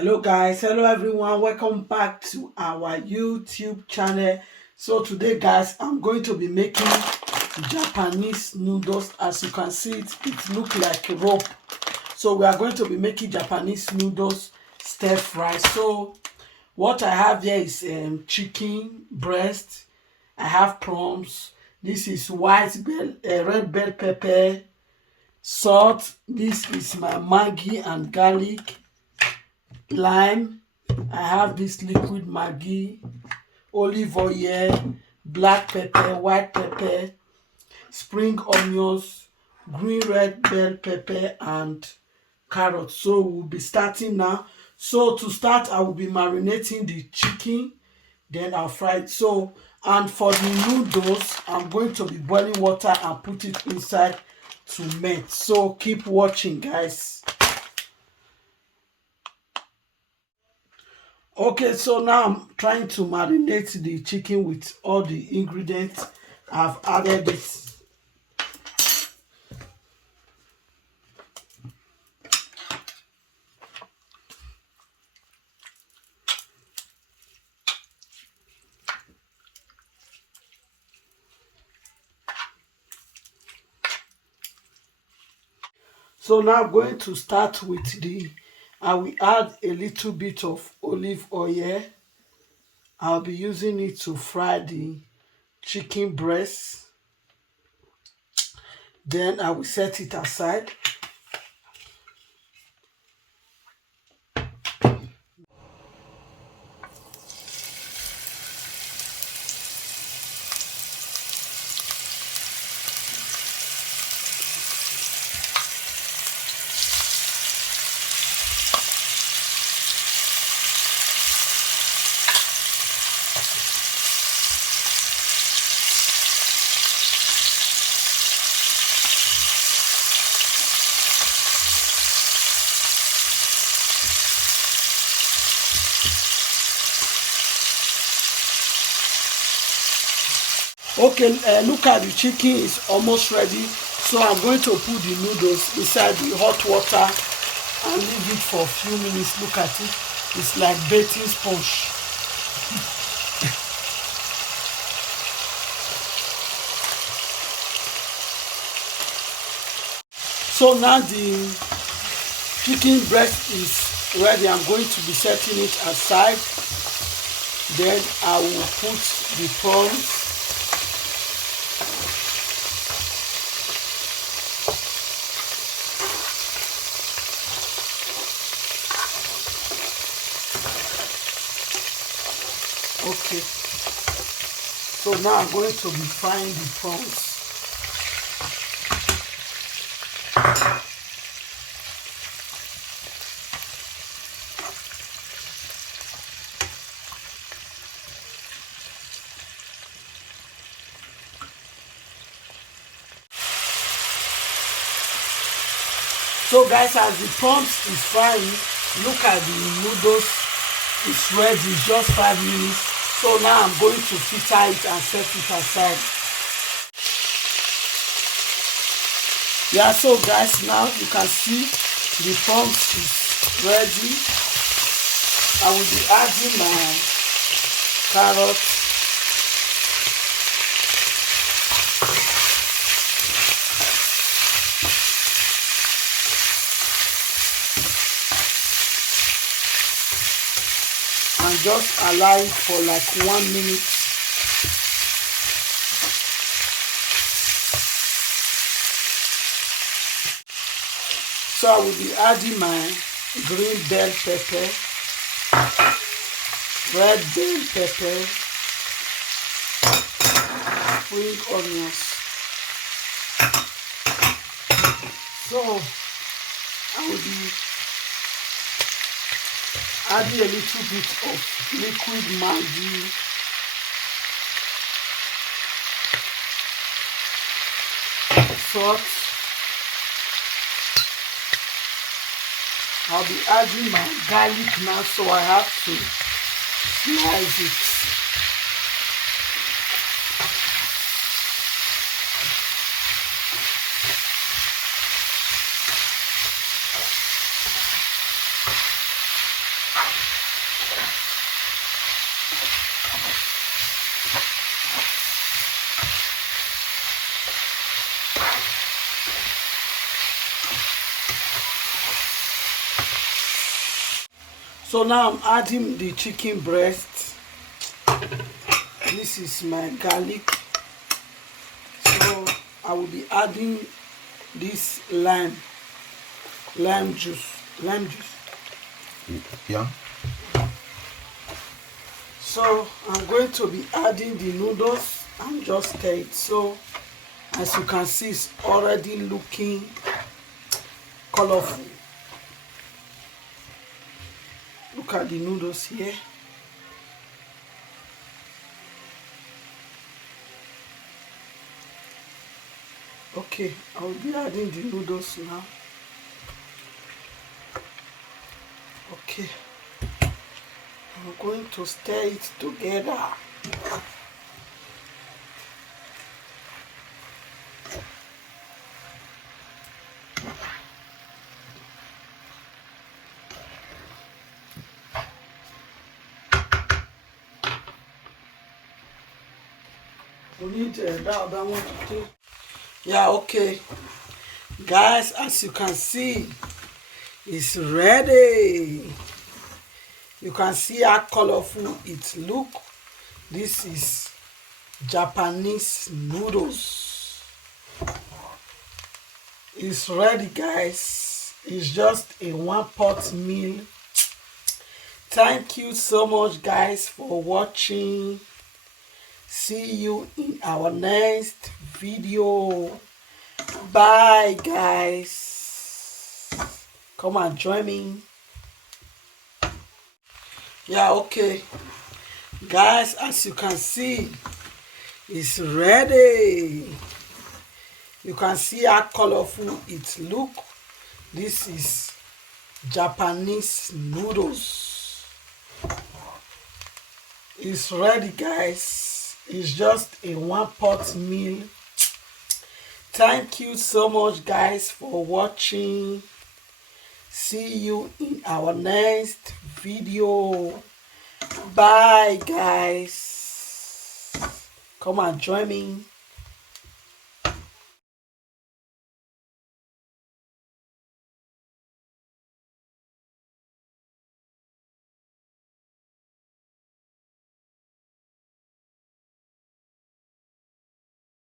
Hello guys, hello everyone, welcome back to our YouTube channel. So today guys, I'm going to be making Japanese noodles. As you can see, it looks like a rope. So we are going to be making Japanese noodles stir fry. So what I have here is chicken breast. I have prawns. This is red bell pepper, salt. This is my Maggi and garlic, lime. I have this liquid Maggi, olive oil, black pepper, white pepper, spring onions, green red bell pepper, and carrots. So we'll be starting now. So to start, I will be marinating the chicken, then I'll fry it. So, and for the noodles, I'm going to be boiling water and put it inside to melt. So keep watching guys. Okay, so now I'm trying to marinate the chicken with all the ingredients. I've added this. So now I'm going to start with I will add a little bit of olive oil. I'll be using it to fry the chicken breast. Then I will set it aside. Okay, look at the chicken is almost ready. So I'm going to put the noodles inside the hot water and leave it for a few minutes. Look at it. It's like baking sponge. So now the chicken breast is ready. I'm going to be setting it aside. Then I will put the prawns. Okay, so now I'm going to be frying the prawns. So guys, as the prawns is frying, look at the noodles. It's ready, it's just 5 minutes. So now I'm going to filter it and set it aside. Yeah, so guys, now you can see the prawns is ready. I will be adding my carrots. And just allow it for like 1 minute. So I will be adding my green bell pepper, red bell pepper, spring onions. So I will be adding a little bit of liquid Maggi, salt. I'll be adding my garlic now, so I have to slice it. So now I'm adding the chicken breast. This is my garlic. So I will be adding this lime juice. Yeah. So I'm going to be adding the noodles and just stir it. So as you can see, it's already looking colorful. Look at the noodles here. Okay, I will be adding the noodles now. Okay, I'm going to stir it together. We need that one too. Yeah, okay. Guys, as you can see, it's ready. You can see how colorful it look. This is Japanese noodles. It's ready, guys. It's just a one pot meal. Thank you so much, guys, for watching. See you in our next video. Bye, guys. Come and join me. Yeah, okay. Guys, as you can see, it's ready. You can see how colorful it look. This is Japanese noodles. It's ready, guys. It's just a one pot meal. Thank you so much, guys, for watching. See you in our next video. Bye, guys. Come and join me.